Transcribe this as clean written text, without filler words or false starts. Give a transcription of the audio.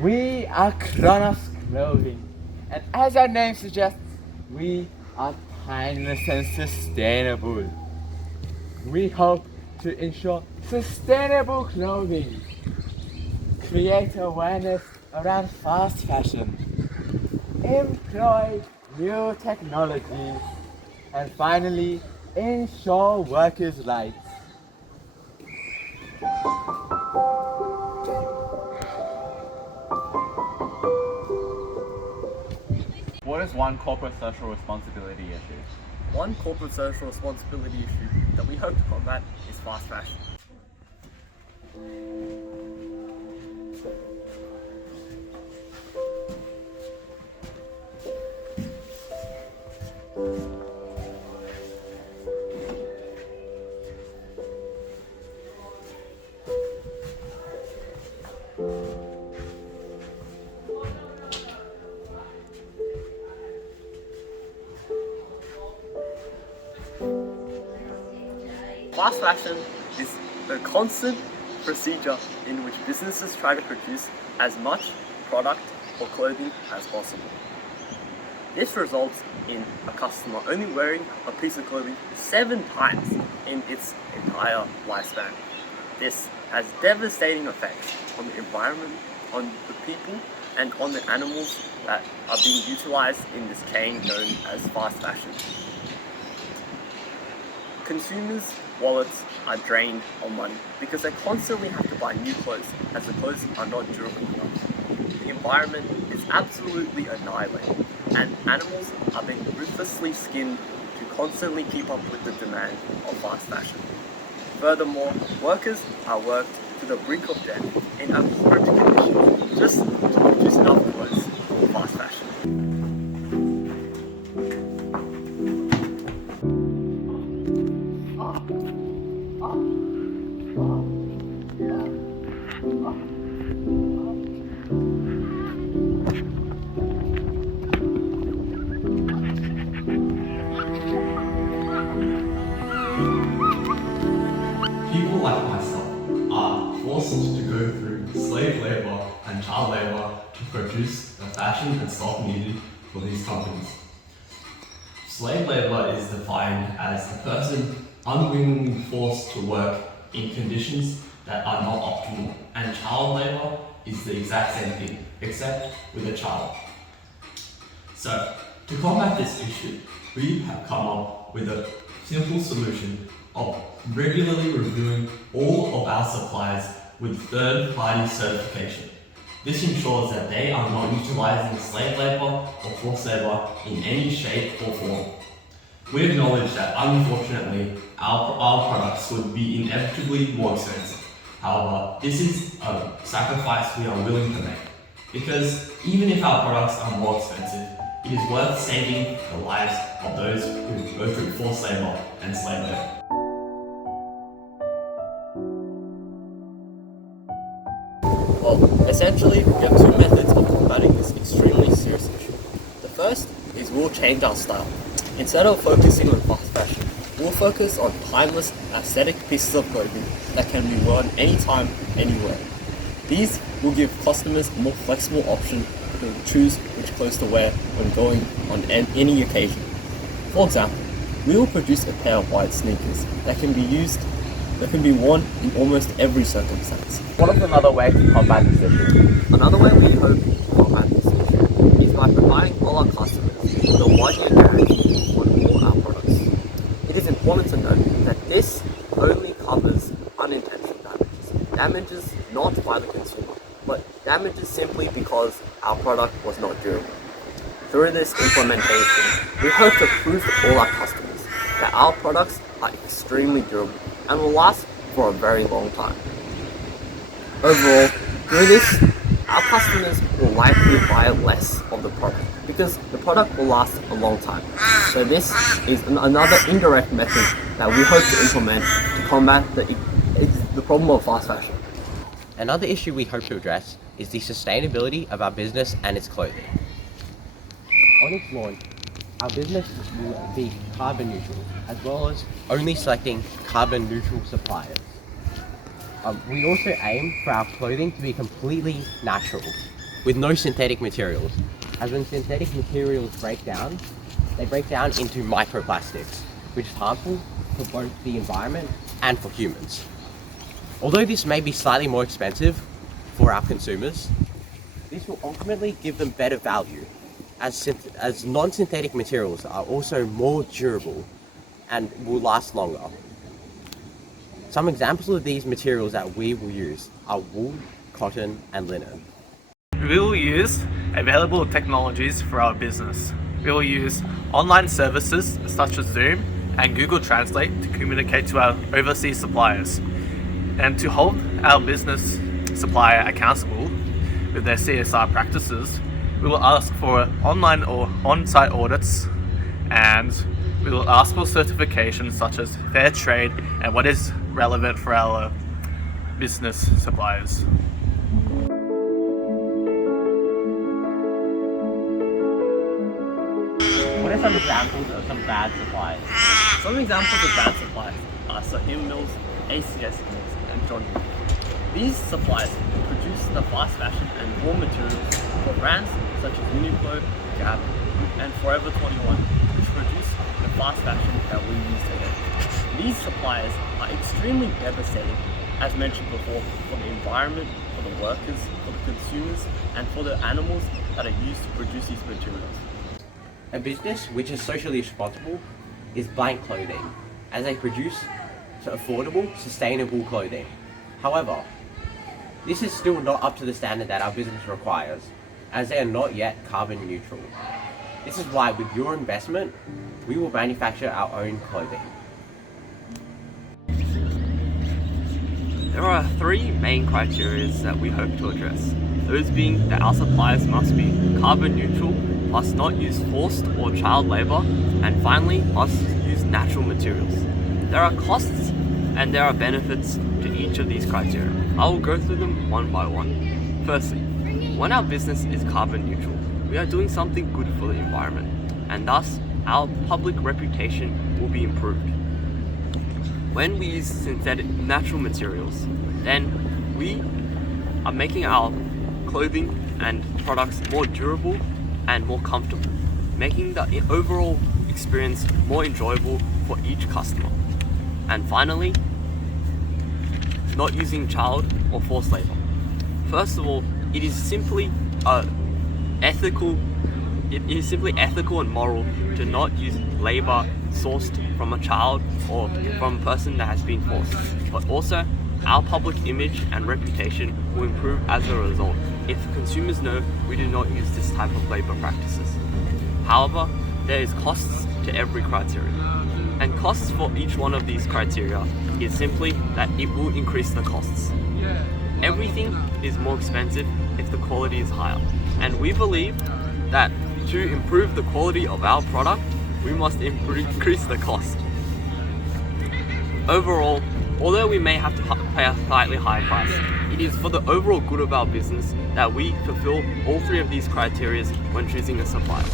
We are Kronos Clothing, and as our name suggests, we are timeless and sustainable. We hope to ensure sustainable clothing, create awareness around fast fashion, employ new technologies, and finally, ensure workers' rights. What is one corporate social responsibility issue? One corporate social responsibility issue that we hope to combat is fast fashion. Fast fashion is the constant procedure in which businesses try to produce as much product or clothing as possible. This results in a customer only wearing a piece of clothing 7 times in its entire lifespan. This has devastating effects on the environment, on the people, and on the animals that are being utilized in this chain known as fast fashion. Consumers' wallets are drained on money because they constantly have to buy new clothes as the clothes are not durable enough. The environment is absolutely annihilated and animals are being ruthlessly skinned to constantly keep up with the demand of fast fashion. Furthermore, workers are worked to the brink of death in abhorrent conditions just to produce enough clothes for fast fashion. People like myself are forced to go through slave labor and child labor to produce the fashion and stock needed for these companies. Slave labor is defined as the person unwillingly forced to work in conditions that are not optimal, and child labor is the exact same thing, except with a child. So, to combat this issue, we have come up with a simple solution of regularly reviewing all of our suppliers with third-party certification. This ensures that they are not utilizing slave labor or forced labor in any shape or form. We acknowledge that unfortunately our products would be inevitably more expensive. However, this is a sacrifice we are willing to make, because even if our products are more expensive, it is worth saving the lives of those who go through forced labor and slave labor. Well, essentially, we have 2 methods of combating this extremely serious issue. The first is we'll change our style. Instead of focusing on fast fashion, we'll focus on timeless, aesthetic pieces of clothing that can be worn anytime, anywhere. These will give customers a more flexible option to choose which clothes to wear when going on any occasion. For example, we will produce a pair of white sneakers that can be worn in almost every circumstance. What is another way to combat this issue? Another way we hope to combat this issue is by providing all our customers with a 1-year guarantee on all our products. It is important to note that this only covers unintentional damages not by the consumer, but damages simply because our product was not durable. Through this implementation, we hope to prove to all our customers that our products are extremely durable and will last for a very long time. Overall, through this, our customers will likely buy less of the product because the product will last a long time. So this is another indirect method that we hope to implement to combat the problem of fast fashion. Another issue we hope to address is the sustainability of our business and its clothing. On its launch, our business will be carbon neutral, as well as only selecting carbon neutral suppliers. We also aim for our clothing to be completely natural. with no synthetic materials. As when synthetic materials break down, they break down into microplastics, which is harmful for both the environment and for humans. Although this may be slightly more expensive for our consumers, this will ultimately give them better value, as non-synthetic materials are also more durable and will last longer. Some examples of these materials that we will use are wool, cotton, and linen. We will use available technologies for our business. We will use online services such as Zoom and Google Translate to communicate to our overseas suppliers. And to hold our business supplier accountable with their CSR practices, we will ask for online or on-site audits, and we will ask for certifications such as fair trade and what is relevant for our business suppliers. What are some examples of some bad suppliers? Some examples of bad suppliers are Sahim Mills, ACS Mills, and John Deere. These suppliers produce the fast fashion and raw materials for brands such as Uniqlo, Gap, and Forever 21, which produce the fast fashion that we use today. These suppliers are extremely devastating, as mentioned before, for the environment, for the workers, for the consumers, and for the animals that are used to produce these materials. A business which is socially responsible is Blank Clothing, as they produce affordable, sustainable clothing. However, this is still not up to the standard that our business requires, as they are not yet carbon neutral. This is why, with your investment, we will manufacture our own clothing. There are 3 main criteria that we hope to address. Those being that our suppliers must be carbon neutral, must not use forced or child labour, and finally must use natural materials. There are costs and there are benefits to each of these criteria. I will go through them one by one. Firstly, when our business is carbon neutral, we are doing something good for the environment, and thus our public reputation will be improved. When we use synthetic natural materials, then we are making our clothing and products more durable and more comfortable, making the overall experience more enjoyable for each customer. And finally, not using child or forced labor. First of all, it is simply ethical and moral to not use labor sourced from a child or from a person that has been forced. But also, our public image and reputation will improve as a result if consumers know we do not use this type of labor practices. However, there is costs to every criteria. And costs for each one of these criteria is simply that it will increase the costs. Everything is more expensive if the quality is higher. And we believe that to improve the quality of our product, we must increase the cost. Overall, although we may have to pay a slightly higher price, it is for the overall good of our business that we fulfill all 3 of these criteria when choosing a supplier.